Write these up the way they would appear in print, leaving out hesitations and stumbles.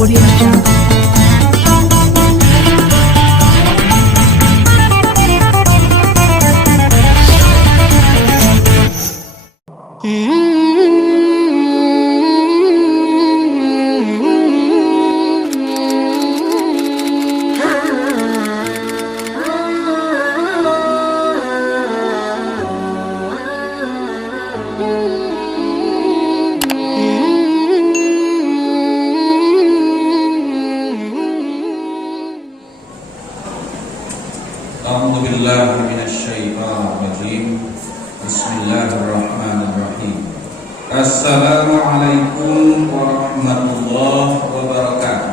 Audio Jungle. A'udzu billahi minasyaitonir rajim. Bismillahirrahmanirrahim. Assalamualaikum warahmatullahi wabarakatuh.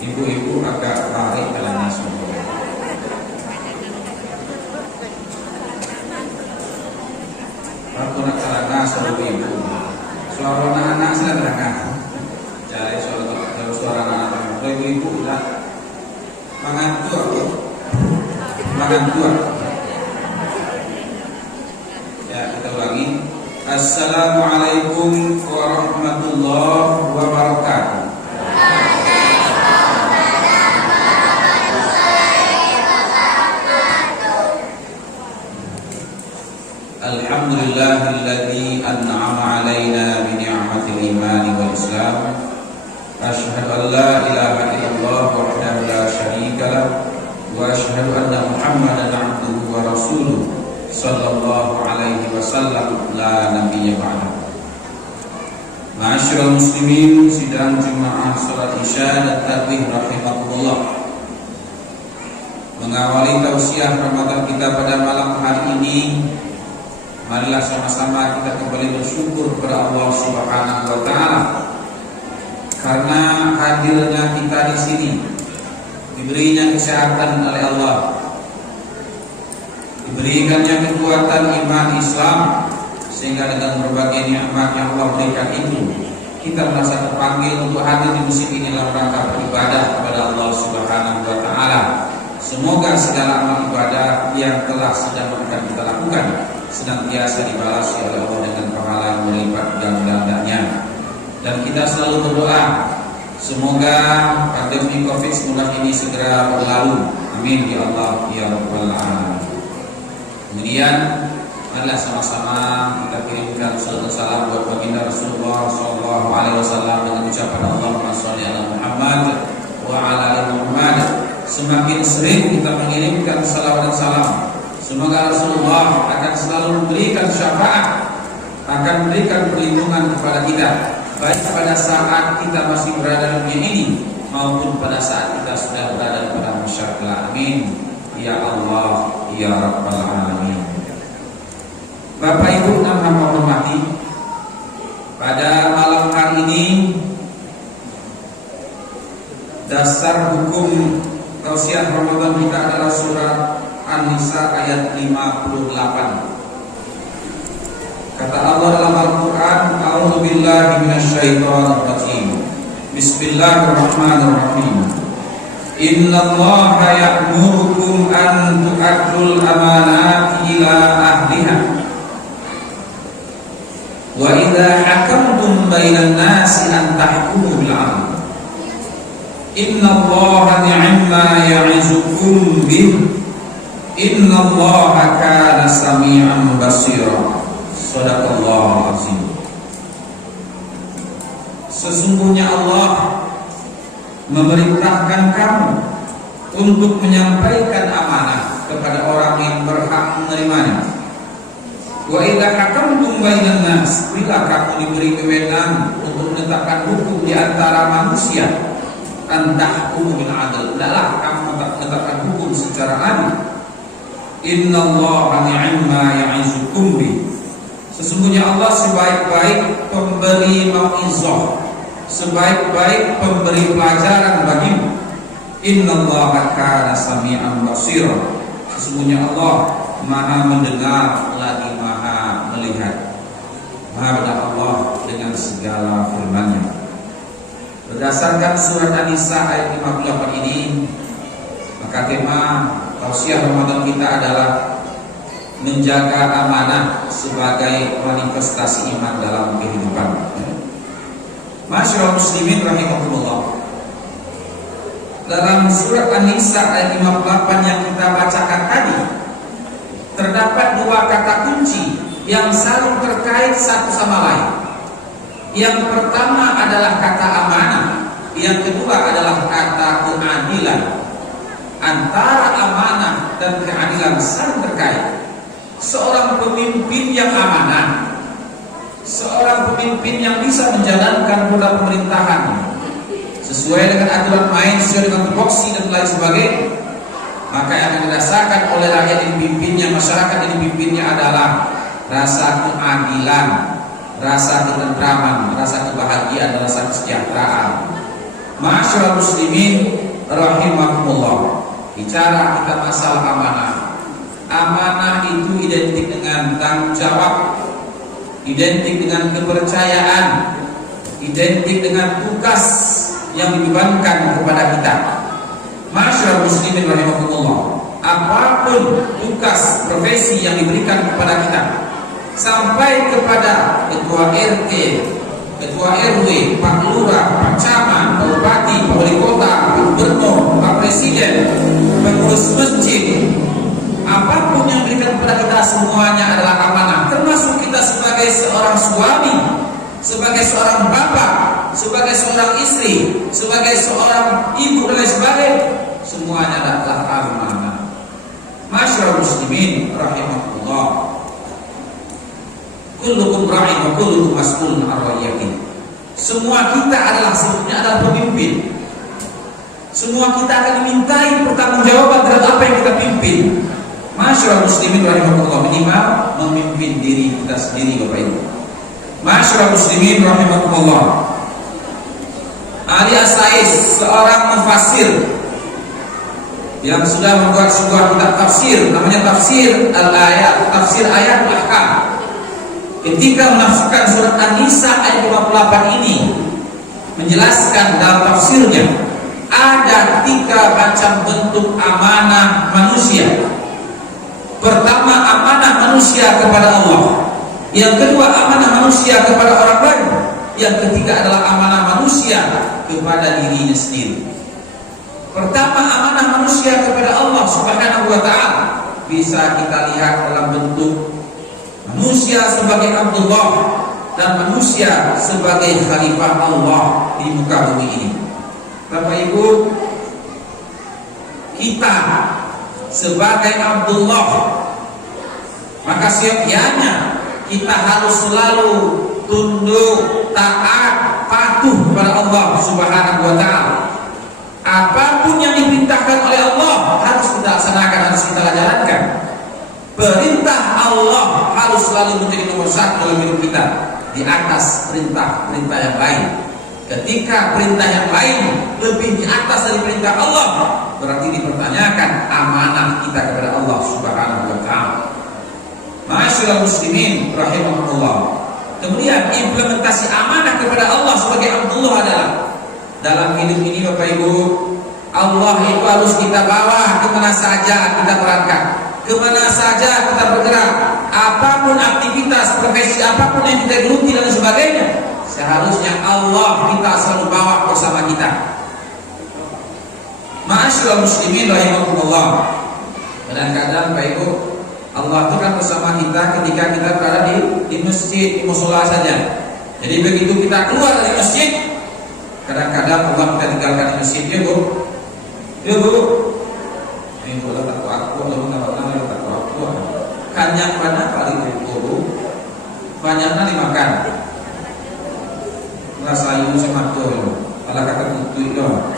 Ibu-ibu agak tarik kalanya semua. Aku nak kalana seluruh ibu. Suara anak saya terangkan. Jadi suara anak-anak ibu-ibu lah makan tua. Ya, kita ulangi. Assalamualaikum warahmatullahi wabarakatuh. Alhamdulillahilladzi an'ama 'alaina bi ni'matil iman wal islam. Asyhadu an la ilaha illallah wahdahu la syarika lah wa asyhadu anna Muhammadan 'abduhu wa rasuluh sallallahu alaihi wasallam la nabiyya ba'da. Ma'asyiral muslimin, sidang Jumaah salat Isya dan tarawih rahimakumullah. Mengawali tausiah Ramadan kita pada malam hari ini, marilah sama-sama kita kembali bersyukur kepada Allah Subhanahu wa taala karena hadirnya kita di sini, diberinya kesehatan oleh Allah, diberikannya kekuatan iman Islam, sehingga dengan berbagai nikmat yang Allah berikan itu, kita merasa terpanggil untuk hadir di masjid ini dalam rangka beribadah kepada Allah Subhanahu wa taala. Semoga segala amal ibadah yang telah sedang akan kita lakukan senantiasa dibalasi oleh Allah dengan pahala yang berlipat ganda-gandanya. Dan kita selalu berdoa semoga pandemi COVID-19 ini segera berlalu. Amin ya Allah ya Rabbal alamin. Kemudian marilah sama-sama kita kirimkan salam buat baginda Rasulullah sallallahu alaihi wasallam dengan ucapan Allahumma shalli ala Muhammad wa ala ali Muhammad. Semakin sering kita mengirimkan salawat dan salam, semoga Rasulullah akan selalu memberikan syafaat, akan memberikan perlindungan kepada kita, baik pada saat kita masih berada di dunia ini maupun pada saat kita sudah berada pada masyarakat. Amin ya Allah ya Rabbal alamin. Bapak Ibu yang kami hormati, pada malam hari ini dasar hukum tausiah Ramadan kita adalah surat An-Nisa ayat 58. Kata Allah dalam Al-Quran, A'udzu billahi minasyaitonir rajim. Bismillahirrahmanirrahim. Innallaha ya'murukum an tu'addul amanati ila ahliha. Wa idza hakamtum bainan nasi an tahkumu bil 'adl. Innallaha ni'ma ya'izukum bih. Innallaha kana sami'an basira. Shadaqallahul azim. Sesungguhnya Allah memerintahkan kamu untuk menyampaikan amanah kepada orang yang berhak menerimanya. Wa idza hakamtum bainan nas, bila kamu diberi wewenang untuk menetapkan hukum di antara manusia, antahkumu bil adl, adalah kamu menetapkan hukum secara adil. Innallaha ni'ma ya'izukum bih. Sesungguhnya Allah sebaik-baik pemberi mau'izah, sebaik-baik pemberi pelajaran bagimu. Innallaha kana sami'an basira. Sesungguhnya Allah Maha mendengar lagi Maha melihat. Maha benar Allah dengan segala firman-Nya. Berdasarkan surat An-Nisa ayat 58 ini, maka tema tausiah Ramadan kita adalah menjaga amanah sebagai manifestasi iman dalam kehidupan. Masyaallah muslimin rahimakumullah. Dalam surat An-Nisa ayat 58 yang kita bacakan tadi, terdapat dua kata kunci yang saling terkait satu sama lain. Yang pertama adalah kata amanah, yang kedua adalah kata keadilan. Antara amanah dan keadilan saling terkait. Seorang pemimpin yang amanah, seorang pemimpin yang bisa menjalankan roda pemerintahan sesuai dengan aturan main, sesuai dengan tupoksi dan lain sebagainya, maka yang dirasakan oleh rakyat yang dipimpinnya, masyarakat yang dipimpinnya adalah rasa keadilan, rasa ketentraman, rasa kebahagiaan, dan rasa kesejahteraan. Masyaallah muslimin rahimakumullah. Bicara kita masalah amanah. Amanah itu identik dengan tanggung jawab, identik dengan kepercayaan, identik dengan tugas yang dibebankan kepada kita. Masyaallah muslimin rahimakumullah. Apapun tugas profesi yang diberikan kepada kita, sampai kepada ketua RT, ketua RW, Pak Lurah, Pak Camat, Pak Bupati, Pak Wali Kota, Pak Gubernur, Pak Presiden, pengurus masjid, apapun yang diberikan kepada kita semuanya adalah amanah. Termasuk kita sebagai seorang suami, sebagai seorang bapak, sebagai seorang istri, sebagai seorang ibu dan lain sebagainya, semuanya adalah amanah. Masyaallah muslimin rahimakumullah. Kullukum ra'in wa kullukum mas'ulun 'an ra'iyatihi. Semua kita sebetulnya adalah pemimpin. Semua kita akan dimintai pertanggungjawaban terhadap apa yang kita pimpin. Masyaallah muslimin rahimakumullah, minimal memimpin diri kita sendiri, Bapak Ibu. Masyaallah muslimin rahimakumullah. Ali As-Sais, seorang mufassir yang sudah membuat sebuah kitab tafsir namanya Tafsir Al-Ayat, Tafsir Ayat Al-Ahkam. Ketika menafsirkan surat An-Nisa ayat 58 ini, menjelaskan dalam tafsirnya ada 3 macam bentuk amanah manusia. Pertama, amanah manusia kepada Allah. Yang kedua, amanah manusia kepada orang lain. Yang ketiga adalah amanah manusia kepada dirinya sendiri. Pertama, amanah manusia kepada Allah Subhanahu wa ta'ala bisa kita lihat dalam bentuk manusia sebagai Abdullah dan manusia sebagai khalifah Allah di muka bumi ini. Bapak Ibu, kita sebagai Abdullah, maka siapnya kita harus selalu tunduk, taat, patuh kepada Allah Subhanahu wa ta'ala. Apapun yang diperintahkan oleh Allah harus kita laksanakan, harus kita jalankan. Perintah Allah harus selalu menjadi nomor 1 dalam hidup kita, di atas perintah-perintah yang lain. Ketika perintah yang lain lebih di atas dari perintah Allah, berarti dipertanyakan amanah kita kepada Allah Subhanahu wa ta'ala. Masyaallah muslimin rahimahullah. Kemudian implementasi amanah kepada Allah sebagai Abdullah adalah dalam hidup ini, Bapak Ibu, Allah itu harus kita bawa kemana saja kita berangkat, kemana saja kita bergerak, apapun aktivitas, profesi apapun yang kita geluti dan sebagainya, seharusnya Allah kita selalu bawa bersama kita. Masyaallah muslimin rahimakumullah. Kadang-kadang Bapak Ibu, Allah itu kan bersama kita ketika kita berada di masjid, di musola saja. Jadi begitu kita keluar dari masjid, kadang-kadang Allah kita tinggalkan di masjid. Ya Bu, ya Bu, ini boleh tak aku, lalu tak aku. Kanyang mana paling Bu? Banyaknya dimakan. Rasayu semato, ala kata tutui loh,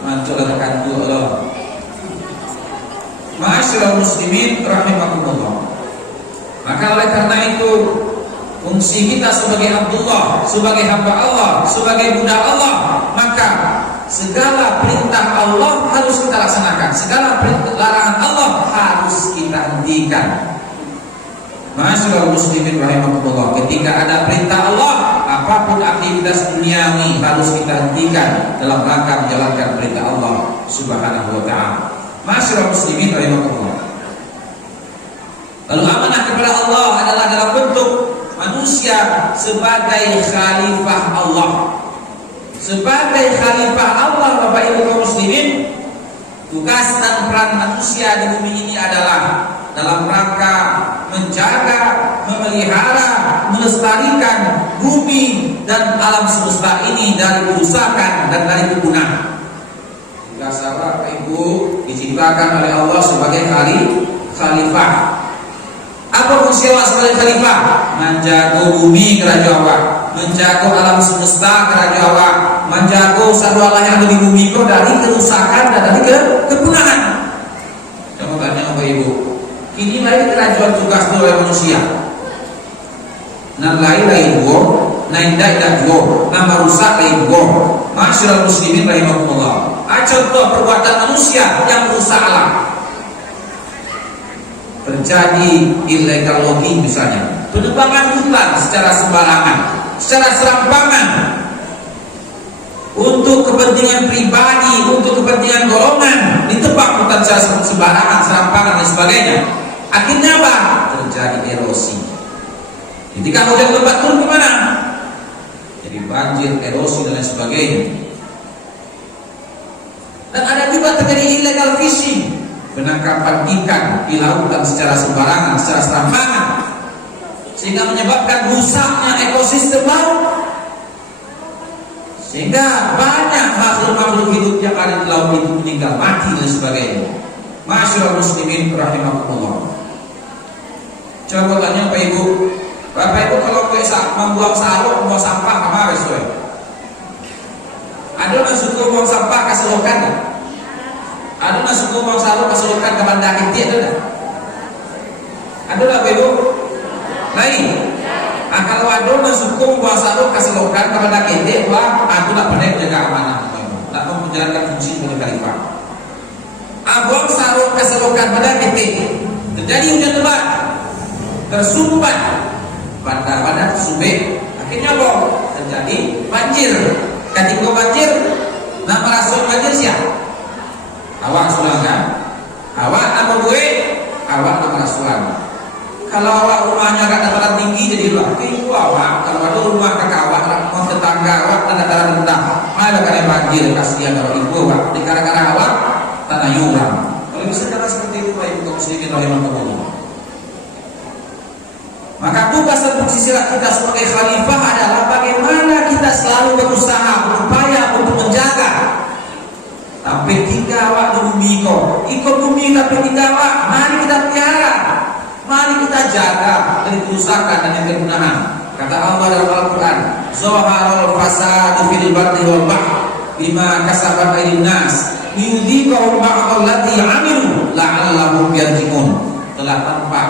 mancul ada kantu loh. Masyaallah muslimin rahimakumullah. Maka oleh karena itu, fungsi kita sebagai Abdullah, sebagai hamba Allah, sebagai budak Allah, maka segala perintah Allah harus kita laksanakan, segala larangan Allah harus kita hentikan. Masyaallah muslimin rahimakumullah. Ketika ada perintah Allah, apapun aktivitas duniawi harus kita hentikan dalam rangka menjalankan perintah Allah Subhanahu wa ta'ala. Masyaallah muslimin rahimakumullah. Lalu amanah kepada Allah adalah dalam bentuk manusia sebagai khalifah Allah. Sebagai khalifah Allah, Bapak Ibu kaum muslimin, tugas dan peran manusia di bumi ini adalah dalam rangka menjaga, memelihara, melestarikan bumi dan alam semesta ini dari kerusakan dan dari kepunahan. Tugas Bapak Ibu diciptakan oleh Allah sebagai khalifah. Apa fungsi Allah sebagai khalifah? Menjaga bumi kerajaan Allah, menjaga alam semesta kerajaan Allah, menjaga satu Allah yang ada di bumi itu dari kerusakan dan dari kepunahan. Yang tanya Bapak Ibu, ini lagi kerajaan tugas oleh manusia. Nan lain gua, nan tidak gua, nama rusak lain gua. Masyarakat muslimin rahimahullah. Contoh perbuatan manusia yang merusak alam. Terjadi illegal logging misalnya, penebangan hutan secara sembarangan, secara serampangan, untuk kepentingan pribadi, untuk kepentingan golongan, ditebang hutan secara sembarangan, serampangan dan sebagainya. Akhirnya apa? Terjadi erosi. Ketika hujan lebat turun gimana? Jadi banjir, erosi dan lain sebagainya. Dan ada juga terjadi illegal fishing, penangkapan ikan di lautan secara sembarangan, secara serampangan, sehingga menyebabkan rusaknya ekosistem laut, sehingga banyak makhluk-makhluk hidup yang ada di laut itu meninggal, mati dan sebagainya. Masyaallah muslimin rahimahullah. Coba tanya Bapak Ibu, kalau membuang saruk, membuang sampah apa besok? Ada yang suka membuang sampah ke selokan? Ada yang suka membuang saruk ke selokan ke bandar kinti? Ada Bapak Ibu? Lain. Kalau ada yang suka membuang saruk ke selokan ke bandar kinti, wah, aku tak pernah menjaga amanah, tak mau menjalankan fungsi sebagai khalifah. Buang saruk ke selokan bandar kinti, terjadi hujan lebat, tersumbat pada tersumbat, akhirnya apa? Terjadi banjir. Ketika banjir, nama rasul banjir siapa? Awak sulang kan? Awak nama gue, awak nama rasulan. Kalau awak rumahnya agak dataran tinggi, jadi itu awak. Kalau ada rumah kakak awak, rumah tetangga awak dan dataran rendah, ada karena banjir, kasihan kalau ibu awak. Di gara-gara awak tanah yuram. Kalau bisa cara seperti itu, Bapak Ibu kaum muslimin rahimahullah. Maka tugas dan fungsi kita sebagai khalifah adalah bagaimana kita selalu berusaha, berupaya untuk menjaga sampai tiga awak di bumi ikut bumi sampai tiga awak. Mari kita pelihara, mari kita jaga dari kerusakan dan kepunahan. Kata Allah dalam Al-Quran, Zaharul fasadu fil barri wal bahr bima kasabat aydin nas liyudhiqahum ba'dallati 'amilu la'allahum yarji'un. Telah tampak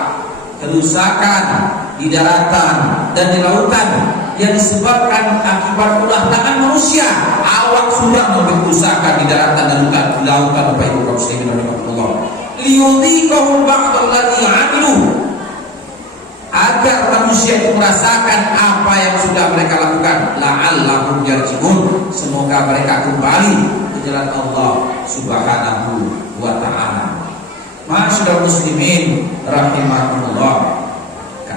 kerusakan di daratan dan di lautan yang disebabkan akibat ulah tangan manusia. Awak sudah membuat kerusakan di daratan dan di lautan, Bapak Ibu kaum muslimin rahimahullah. Liyudhiqahum ba'dallati 'amilu, agar manusia itu merasakan apa yang sudah mereka lakukan. La'allahum yarji'un, semoga mereka kembali ke jalan Allah Subhanahu wa ta'ala. Masyaallah muslimin rahimahullah.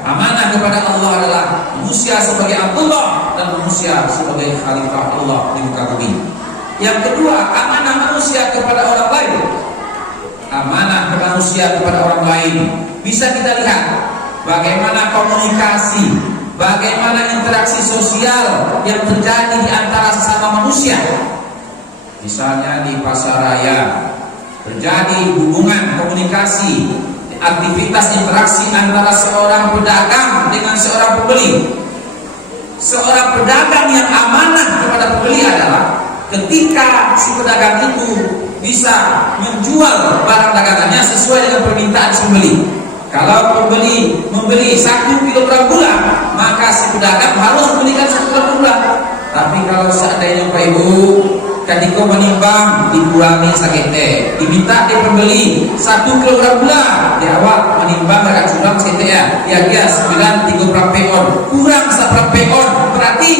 Amanah kepada Allah adalah manusia sebagai Abdullah dan manusia sebagai khalifah Allah di muka bumi. Yang kedua, amanah manusia kepada orang lain. Amanah manusia kepada orang lain bisa kita lihat bagaimana komunikasi, bagaimana interaksi sosial yang terjadi di antara sesama manusia. Misalnya di pasar raya terjadi hubungan komunikasi, aktivitas interaksi antara seorang pedagang dengan seorang pembeli. Seorang pedagang yang amanah kepada pembeli adalah ketika si pedagang itu bisa menjual barang dagangannya sesuai dengan permintaan si pembeli. Kalau pembeli membeli 1 kilogram gula, maka si pedagang harus membelikan 1 kilogram gula. Tapi kalau seandainya Pak Ibu ketika menimbang dikurangi sakitnya, diminta dia pembeli 1 kilogram gula, di awal menimbang agak curang sakitnya ya, dia 9,3 peon, kurang 1 peon, berarti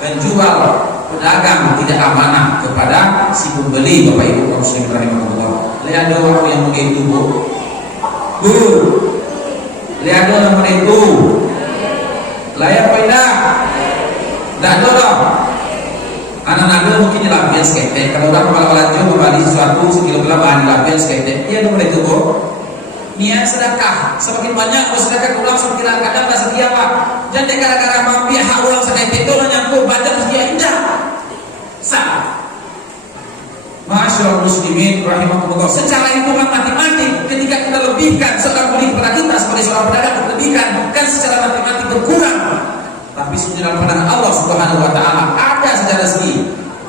penjual pedagang tidak amanah kepada si pembeli. Bapak Ibu kaum muslimin rahimahullah. Lihat ada orang yang begitu, Bu, Lihat nomor itu. Layak tidak? Tidak dorong. Anak-anak mungkin dilapian skate. Kalau orang kepala laju membeli sesuatu sekilogram bahan dilapian skate. Iya nomor itu kok. Niat sedekah. Semakin banyak bersedekah ulang semakin kadang tak setia pak. Jangan gara-gara mampi hak ulang skate itu nyangkut baca setia indah. Salah. Masyaallah muslimin rahimahumullah. Secara hitungan matematik ketika kita lebihkan seorang beli kepada kita sebagai seorang pedagang lebihkan kan secara matematik berkurang. Tapi sebenarnya pandangan Allah Subhanahu wa taala ada secara rezeki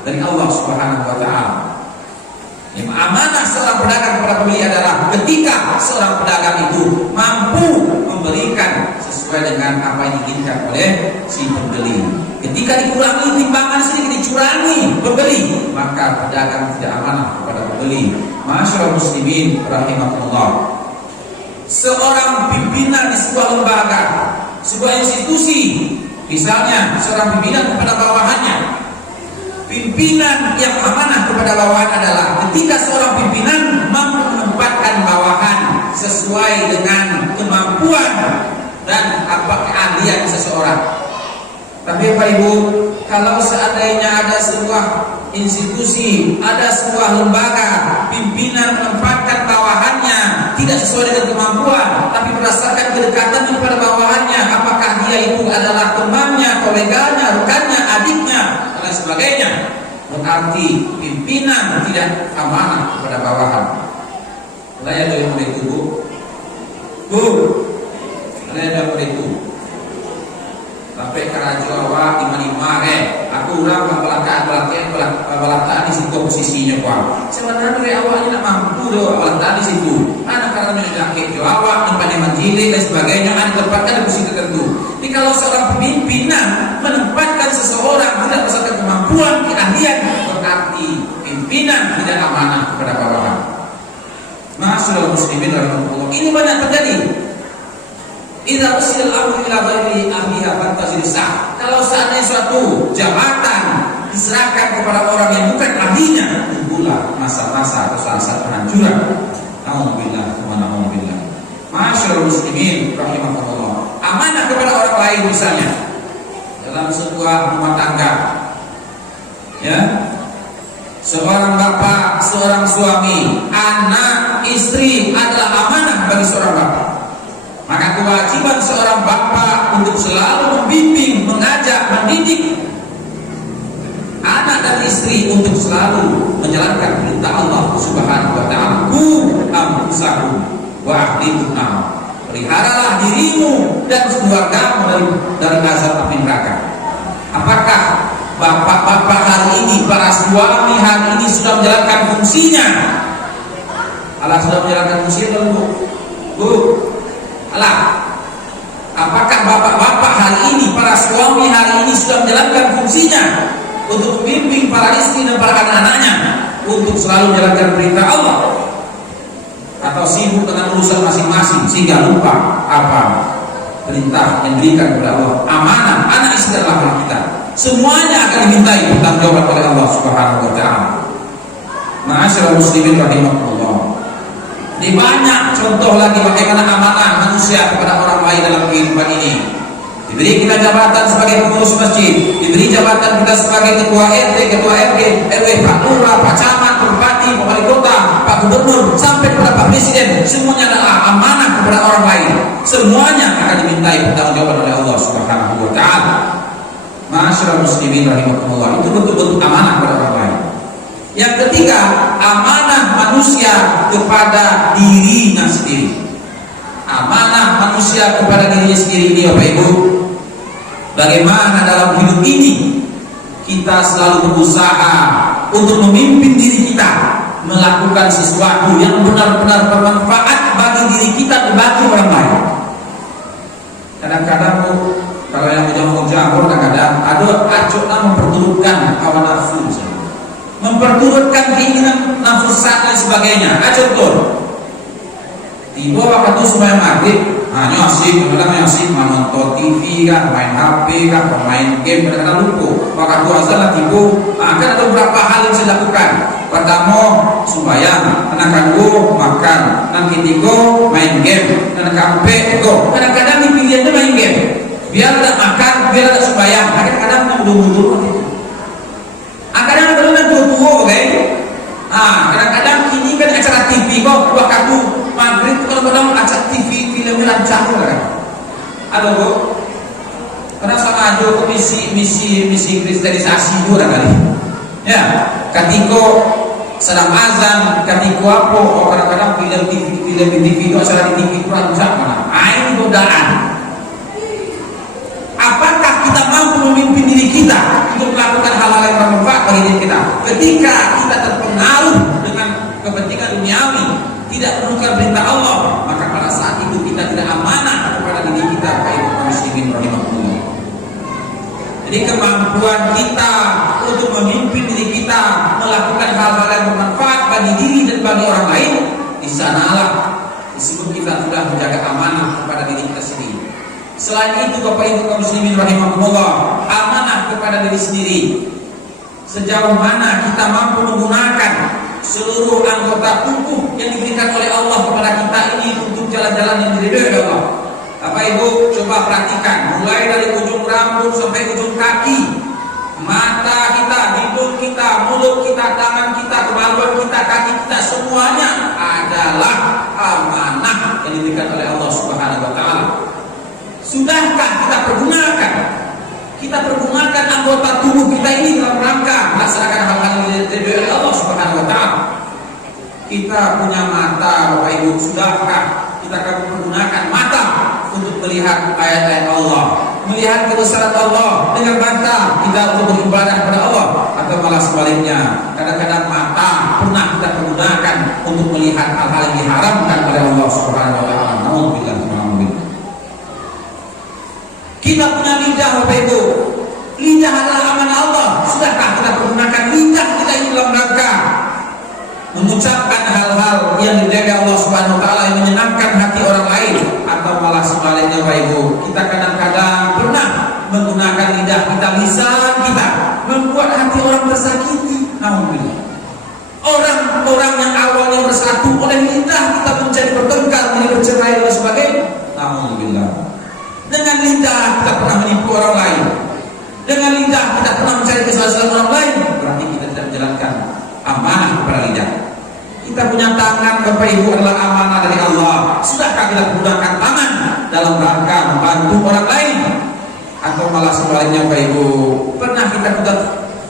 dari Allah Subhanahu wa taala. Yang amanah seorang pedagang kepada pembeli adalah ketika seorang pedagang itu mampu memberikan sesuai dengan apa yang diinginkan oleh si pembeli. Ketika dikurangi timbangan sedikit dicurangi pembeli, maka pedagang tidak amanah kepada pembeli. Masyaallah muslimin rahimahullah. Seorang pimpinan di sebuah lembaga, sebuah institusi, misalnya seorang pimpinan kepada bawahannya. Pimpinan yang amanah kepada bawahan adalah ketika seorang pimpinan mampu menempatkan bawahan sesuai dengan kemampuan dan apa keahlian seseorang. Tapi Bapak Ibu, kalau seandainya ada sebuah institusi, ada sebuah lembaga, pimpinan menempatkan bawahannya tidak sesuai dengan kemampuan, tapi berdasarkan kedekatan kepada bawahannya, apakah dia itu adalah temannya, koleganya, rekannya, adiknya, dan lain sebagainya, berarti pimpinan tidak amanah kepada bawahan. Layak yang itu, Bu, layak yang itu. Sampai kerajo awak lima aku orang pelatihan di situ posisinya kuat. Sebenarnya awak ini nak mampu doh pelatihan di situ. Anak karena menyakit jo awak nyimpan manjili dan sebagainya ada tempatkan di posisi tertentu. Jadi kalau seorang pimpinan menempatkan seseorang tidak berdasarkan kemampuan keahlian berarti pimpinan tidak amanah kepada bawahan. Masyaallah muslimin rahimahullah. Ini banyak terjadi. Idza usil al-amru ila ghairi ahliha fantazir sah. Kalau seandainya suatu jabatan diserahkan kepada orang yang bukan ahlinya, tunggulah masa-masa atau saat-saat penghancuran. Alhamdulillah, alhamdulillah. Masyaallah muslimin rahimahullah. Amanah kepada orang lain misalnya dalam sebuah rumah tangga. Ya. Seorang bapak, seorang suami, anak, istri adalah amanah bagi seorang bapak. Maka kewajiban seorang bapak untuk selalu membimbing, mengajak, mendidik anak dan istri untuk selalu menjalankan perintah Allah Subhanahu wa taala. Qu anfusakum wa ahlikum nar. Peliharalah dirimu dan keluargamu dari azab api neraka. Apakah bapak-bapak hari ini, para suami hari ini sudah menjalankan fungsinya? Allah sudah menjalankan fungsinya belum, Bu? Alah, apakah bapak-bapak hari ini, para suami hari ini sudah menjalankan fungsinya untuk membimbing para istri dan para anak-anaknya untuk selalu menjalankan perintah Allah, atau sibuk dengan urusan masing-masing sehingga lupa apa perintah yang diberikan kepada Allah? Amanah anak istri adalah kita, semuanya akan dimintai pertanggungjawaban oleh Allah Subhanahu wa taala. Ma'asyiral muslimin rahimahullah. Ini banyak contoh lagi bagaimana amanah manusia kepada orang lain dalam kehidupan ini. Diberi kita jabatan sebagai pengurus masjid, diberi jabatan kita sebagai ketua RT, ketua RW, Pak Lurah, Pak Camat, Pak Bupati, Pak Wali Kota, Pak Gubernur, sampai kepada Pak Presiden. Semuanya adalah amanah kepada orang lain. Semuanya akan dimintai pertanggungjawaban oleh Allah Subhanahu wa taala. Masyaallah muslimin rahimahumullah. Itu bentuk-bentuk amanah kepada orang lain. Yang ketiga, amanah manusia kepada dirinya sendiri. Amanah manusia kepada dirinya sendiri ini Bapak Ibu. Bagaimana dalam hidup ini kita selalu berusaha untuk memimpin diri kita melakukan sesuatu yang benar-benar bermanfaat bagi diri kita dan bagi orang lain. Kadang-kadang kalau yang menjamur kadang-kadang ada acuknya memperturutkan hawa nafsu, memperturutkan keinginan nafsu dan sebagainya. Contoh, tiba waktu sembahyang maghrib Nyosik, kadang nyosik nonton TV kah, main HP kah, main game, kadang-kadang lupa. Maka puasa lah tipu. Kan ada beberapa hal yang saya lakukan. Pertama, sembahyang. Yang kedua, makan. Yang ketiga, main game. Yang keempat, go. Kadang-kadang pilihannya main game. Biar ada makan, biar ada sembahyang. Kadang-kadang yang mudah-mudah. Kadang-kadang yang tua-tua, oke? Kadang-kadang ini kan acara TV kok. Waktu maghrib kadang-kadang acara TV film rancang kan. Ada kok. Karena sama aja misi kristenisasi juga kali. Ya, ketika sedang azan, ketika apa? Kadang-kadang film TV itu acara di TV rancang mana? Ini godaan. Apakah kita mampu memimpin diri kita untuk melakukan hal-hal yang bermanfaat bagi diri kita? Ketika kita terpengaruh dengan kepentingan duniawi, tidak menukar perintah Allah, maka pada saat itu kita tidak amanah kepada diri kita, baik kaum muslimin rahimahullah. Jadi kemampuan kita untuk memimpin diri kita melakukan hal-hal yang bermanfaat bagi diri dan bagi orang lain, di sanalah disebut kita sudah menjaga amanah kepada diri kita sendiri. Selain itu, Bapak Ibu kaum muslimin rahimahumullah, amanah kepada diri sendiri. Sejauh mana kita mampu menggunakan seluruh anggota tubuh yang diberikan oleh Allah kepada kita ini untuk jalan-jalan yang diridhoi oleh Allah. Bapak Ibu coba perhatikan, mulai dari ujung rambut sampai ujung kaki, mata kita, hidung kita, mulut kita, tangan kita, kemaluan kita, kaki kita, semuanya adalah amanah yang diberikan oleh Allah Subhanahu wa taala. Sudahkah kita pergunakan? Kita pergunakan anggota tubuh kita ini dalam rangka melaksanakan hal-hal yang diridhoi oleh Allah Subhanahu wa taala. Kita punya mata, Bapak Ibu, sudahkah kita akan menggunakan mata untuk melihat ayat-ayat Allah, melihat kebesaran Allah dengan mata kita untuk beribadah kepada Allah? Atau malah sebaliknya, kadang-kadang mata pernah kita pergunakan untuk melihat hal-hal yang diharamkan oleh Allah Subhanahu wa taala. Nauzubillah. Kita punya lidah, Bapak Ibu. Lidah adalah amanah Allah. Sudahkah kita pergunakan lidah kita ini dalam rangka mengucapkan hal-hal yang dijaga Allah Subhanahu wa taala yang menyenangkan hati orang lain? Atau malah sebaliknya, Bapak Ibu, kita kadang-kadang pernah menggunakan lidah kita, lisan kita membuat hati orang tersakiti. Alhamdulillah. Orang-orang yang awalnya bersatu oleh lidah kita menjadi bertengkar, menjadi bercerai dan sebagainya. Alhamdulillah. Dengan lidah kita pernah menipu orang lain. Dengan lidah kita pernah mencari kesalahan orang lain. Berarti kita tidak menjalankan amanah kepada lidah. Kita punya tangan, Bapak Ibu, adalah amanah dari Allah. Sudahkah kita menggunakan tangan dalam rangka membantu orang lain? Atau malah sebaliknya, Bapak Ibu, pernah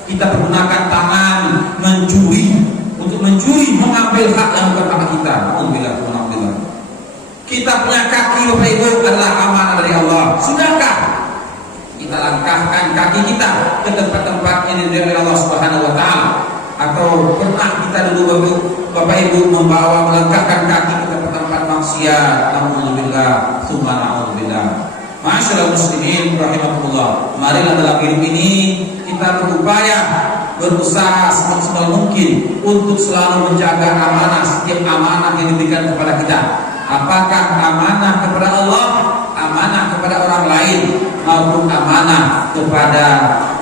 kita pergunakan tangan mencuri, untuk mencuri, mengambil hak yang bukan hak kita? Alhamdulillah. Kita punya kaki, Bapak Ibu, adalah amanah dari Allah. Sudahkah kita langkahkan kaki kita ke tempat-tempat yang diridhoi oleh Allah Subhanahu wa taala? Atau pernah kita dulu, Bapak Ibu, melangkahkan kaki ke tempat-tempat maksiat? Alhamdulillah, tsumma na'udzubillah. Ma'asyiral muslimin rahimakumullah. Marilah dalam hidup ini kita berupaya, berusaha semaksimal mungkin untuk selalu menjaga amanah, setiap amanah yang diberikan kepada kita. Apakah amanah kepada Allah, amanah kepada orang lain, maupun amanah kepada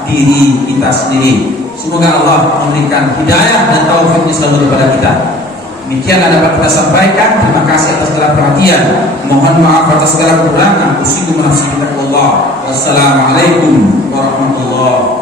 diri kita sendiri. Semoga Allah memberikan hidayah dan taufik selalu kepada kita. Demikian yang dapat kita sampaikan. Terima kasih atas segala perhatian. Mohon maaf atas segala kekurangan. Usikum nafsi bittaqwallah. Wassalamualaikum warahmatullahi wabarakatuh.